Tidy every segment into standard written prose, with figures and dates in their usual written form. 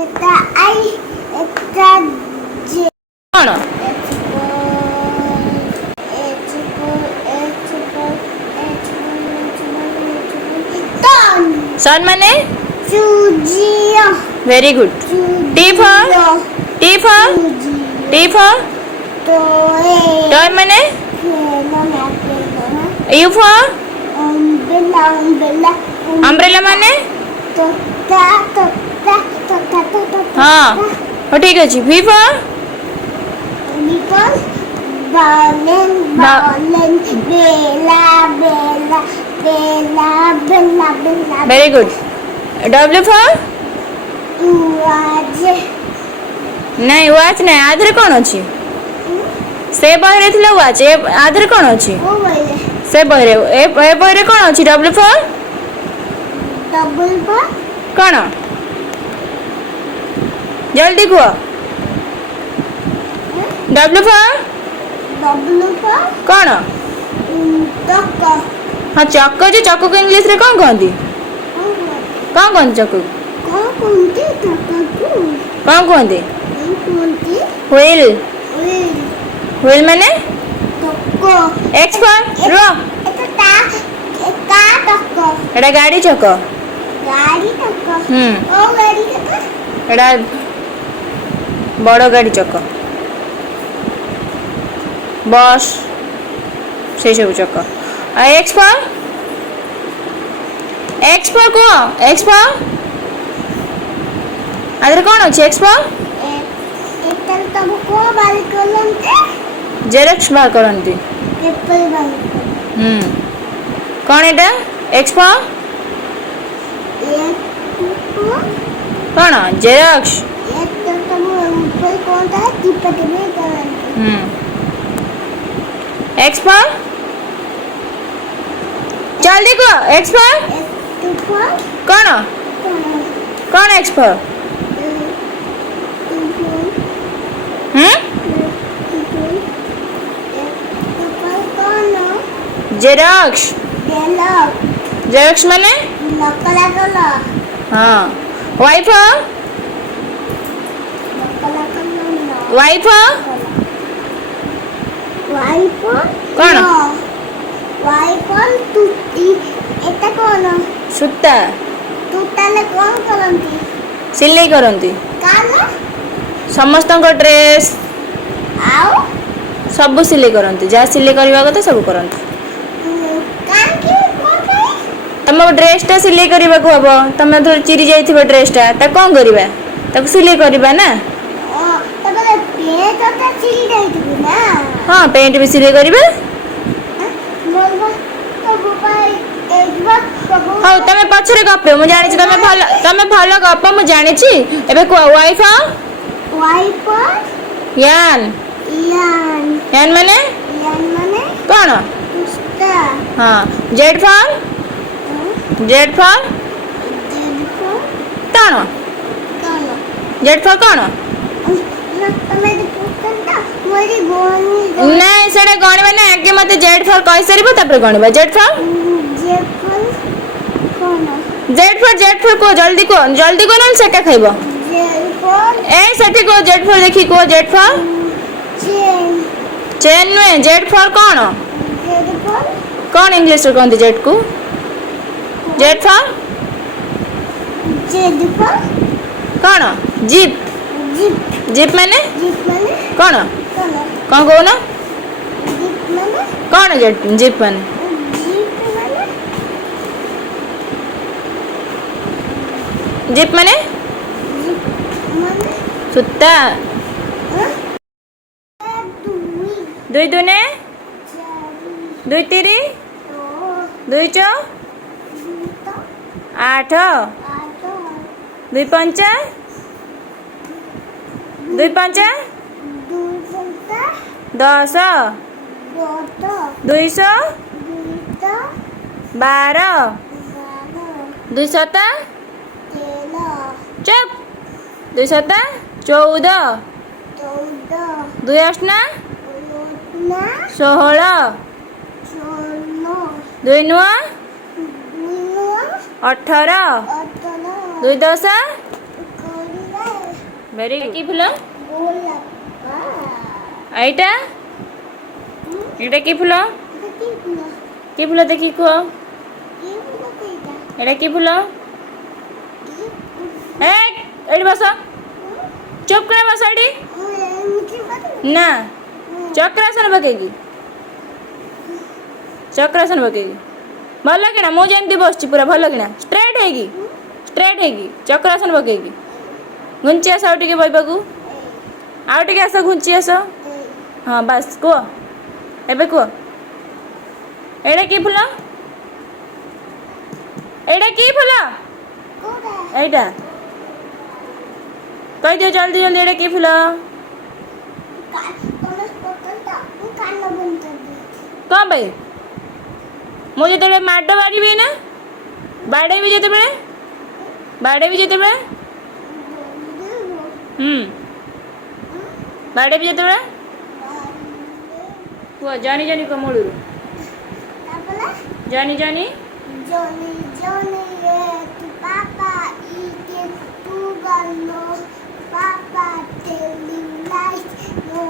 এটা আই এটা জে কোন sun মানে সূর্য very good t for toy মানে u for umbrella মানে हाँ हो ठीक अच्छी v for very good w for नहीं watch नहीं आधरे कौन अच्छी से बहरे थिला watch ए आधरे कौन अच्छी से बहरे ए बहरे कौन अच्छी w for कौन जल्दी कुह w for कौन हाँ चक्क जो चक्क को इंग्लिश रे कौन कहती चक्क कौन कहती व्हील व्हील माने एक्स फॉर रो एटा गाड़ी चक्क एटा बड़ गाड़ी चक्क बस से सब चक्क एक्स फॉर को एक्स फॉर आदर कौन अच्छे एक्स फॉर जेरक्स बार करंती कौन एटा एक्स फॉर कौन जेरक्स एक्स फॉर जल्दी को एक्स फॉर कौन कौन एक्स फॉर जेरक्स जेरक्स माने हाँ वाइफ वाइफ कौन এটা কোন सुत्ता তুতালে কোন করନ୍ତି सिलाई करंती কালা समस्त ड्रेस আও सब सिलाई करंती जहाँ सिलाई करवा कथा सब करंती কাকি কোন করে तुम ड्रेस टा सिलाई करने को हम तुम धर चिरी जाइए ड्रेस टा कौन करवा ताको सिलाई करवा ना तबले पेटटा चिरी जाइतबु ना हाँ पेंट भी सिलाई करवा बोलबा तो गोपाई एकबा कबो हाँ तुम पछरे गप मु जानि तुम भल गप मु जानि एबे को वाइफ वाइपर यान यान यान माने कौन पुस्ता हाँ जेड फॉर कौन जेड फॉर कौन नहीं सेटा गणिबा ना आगे मते जेड फॉर कहि सरिबो तापर गणिबा जेड फॉर जेड फॉर को जल्दी को न सेटा खाइबो ए सेठी को जेड फॉर देखी को जेड फॉर चेन नुए जेड फॉर कौन इंग्लिश रे कहंती जेड को जेड फॉर कौन जीप जीप माने कौन कौन कहो ना कौन जीप माने जीप माने सुत्ता दुई दुने दुई तीरी दुई चौ आठ दुई पंचा दस दुई सौ 12 दुई सता चुप दुई सता 14 दुई अष्टा 16 दुई नुआ 18 दुई दशा ଭେରି ଗୁଡ୍ କି ଫୁଲ ଗୋଲାପ ଏଇଟା ଏଇଟା କି ଫୁଲ କି ଫୁଲ ଦେଖି କୁହ ଏଇଟା କି ଫୁଲ ଏଇଠି ବସ ଚୁପ୍ করে ବସ ଏଇଠି ନା ଚକ୍ରାସନ ପକେଇକି ଭଲ କିନା ମୁଁ ଯେମିତି ବସିଛି ପୁରା ଭଲ କିନା ଷ୍ଟ୍ରେଟ୍ ହେଇକି ଚକ୍ରାସନ ପକେଇକି ଘୁଞ୍ଚି ଆସ ଆଉ ଟିକେ ବଇବାକୁ ଆଉ ଟିକେ ଆସ ଘୁଞ୍ଚି ଆସ ହଁ ବାସ୍ କୁହ ଏବେ କୁହ ଏଇଟା କି ଫୁଲ ଏଇଟା କହିଦିଅ ଜଲ୍ଦି ଜଲ୍ଦି ଏଇଟା କି ଫୁଲ କ'ଣ ପାଇଁ ମୁଁ ଯେତେବେଳେ ମାଡ଼ ବାଡ଼ିବି ନା ବାଡ଼େଇବି ଯେତେବେଳେ ବାଡ଼େଇବି ଯେତେବେଳେ କୁହ ଜାନି ଜାନି କୁହ ମୂଳରୁ ଜାନି ଜାନି Johnny, Johnny, tu papa eating two no papa telling lies, no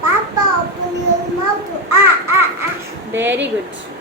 papa open your mouth, very good